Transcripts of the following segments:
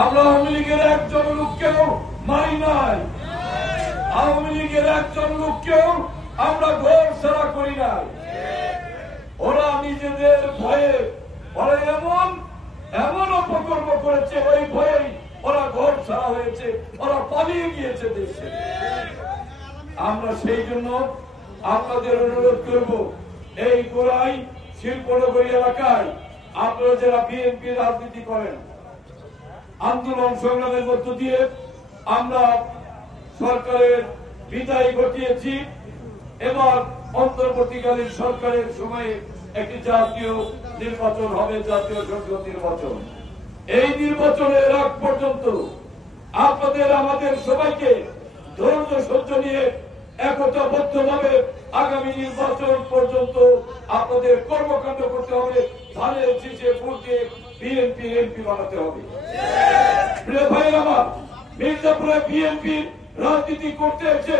আমরা আওয়ামী লীগের একজন লোককেও মারি নাই, আওয়ামী লীগের একজন লোককেও আমরা ঘর ছাড়া করি নাই। ওরা নিজেদের ভয়ে ওরা এমন এমন অপকর্ম করেছে, ওই ভয়েই ওরা ঘর ছাড়া হয়েছে, ওরা পালিয়ে গিয়েছে দেশে। আমরা সেই জন্য আপনাদের অনুরোধ করব, এই গোড়াই শিল্পনগরী এলাকায় আপনারা যারা বিএনপি রাজনীতি করেন, আন্দোলন সংগ্রামের মধ্য দিয়ে আমরা সরকারের বিদায় ঘটিয়েছি। এবার অন্তর্বর্তীকালীন সরকারের সময়ে একটি জাতীয় নির্বাচন হবে, জাতীয় সংসদ নির্বাচন। এই নির্বাচনের আগ পর্যন্ত আপনাদের আমাদের সবাইকে ধৈর্য সহ্য নিয়ে একতাবদ্ধভাবে আগামী নির্বাচন পর্যন্ত আপনাদের কর্মকাণ্ড করতে হবে। ধানের শীষে ভোট দিয়ে বিএনপি এমপি বানাতে হবে। প্রিয় ভাইয়ের আমার, মির্জাপুরে বিএনপি রাজনীতি করতে এসে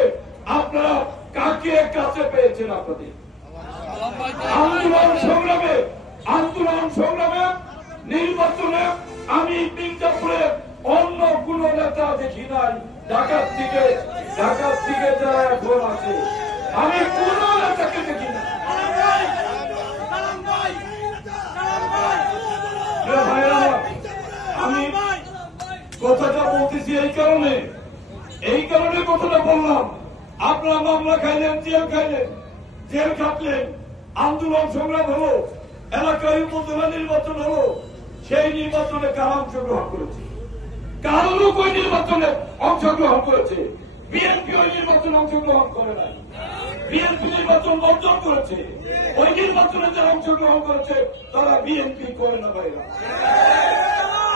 আপনারা কাকে কাছে পেয়েছেন? আপনাদের আন্দোলন সংগ্রামে নির্বাচনে আমি মির্জাপুরে অন্য কোন নেতা দেখি নাই। ঢাকার থেকে যারা এখন আছে, আমি কোন নেতাকে দেখি না। আমি কথাটা বলতেছি এই কারণে কথাটা বললাম। আপনারা মামলা খাইলেন, জেল খাইলেন, জেল খাটলেন, আন্দোলন সংগ্রাম হলো, এলাকায় উপজেলা নির্বাচন হলো। সেই নির্বাচনে কারা অংশগ্রহণ করেছে? কার লোক ওই নির্বাচনে অংশগ্রহণ করেছে? বিএনপি ওই নির্বাচনে অংশগ্রহণ করে নাই। বিএনপি নির্বাচন বর্জন করেছে। ওই নির্বাচনে যারা অংশগ্রহণ করেছে তারা বিএনপি করে না। ভাইরা,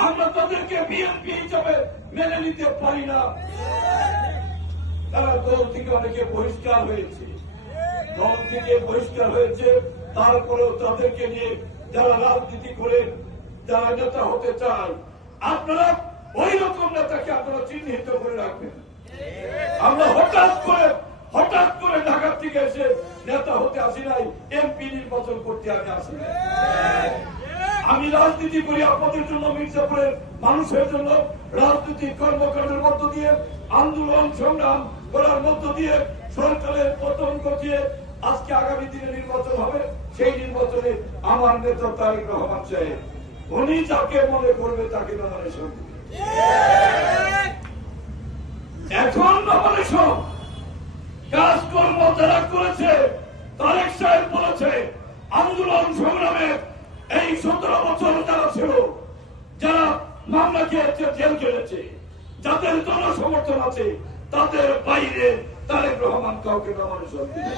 আমরা তাদেরকে বিএনপি হিসাবে মেনে নিতে পারি না। তারা দল থেকে অনেকে বহিষ্কার হয়েছে, তারপরেও তাদেরকে নিয়ে যারা রাজনীতি করে, যারা নেতা হতে চায়, আপনারা ওই রকম নেতাকে আপনারা চিহ্নিত করে রাখবেন। আমরা হঠাৎ করে ঢাকা থেকে এসে নেতা হতে আসি নাই, এমপি নির্বাচন করতে আমি আসি নাই। আমি রাজনীতি করি আপনাদের জন্য, মির্জাপুরের মানুষের জন্য। রাজনৈতিক কর্মকাণ্ডের মধ্য দিয়ে, আন্দোলন সংগ্রাম করার মধ্য দিয়ে সরকারের পতন ঘটিয়ে আজকে আগামী দিনে নির্বাচন হবে। সেই নির্বাচনে আমার নেতা তারেক রহমান সাহেব, উনি যাকে মনে করবে তাকে নমিনেশন দিবে। এখন নমিনেশন কাজকর্ম যারা করেছে, তারেক সাহেব বলেছে আন্দোলন সংগ্রামে এই 17 বছর যারা ছিল, যারা মামলা খেয়েছে, জেল খেলেছে, যাদের জনসমর্থন আছে, তাদের বাইরে তারেক রহমান কাউকে নমিনেশন দিবে।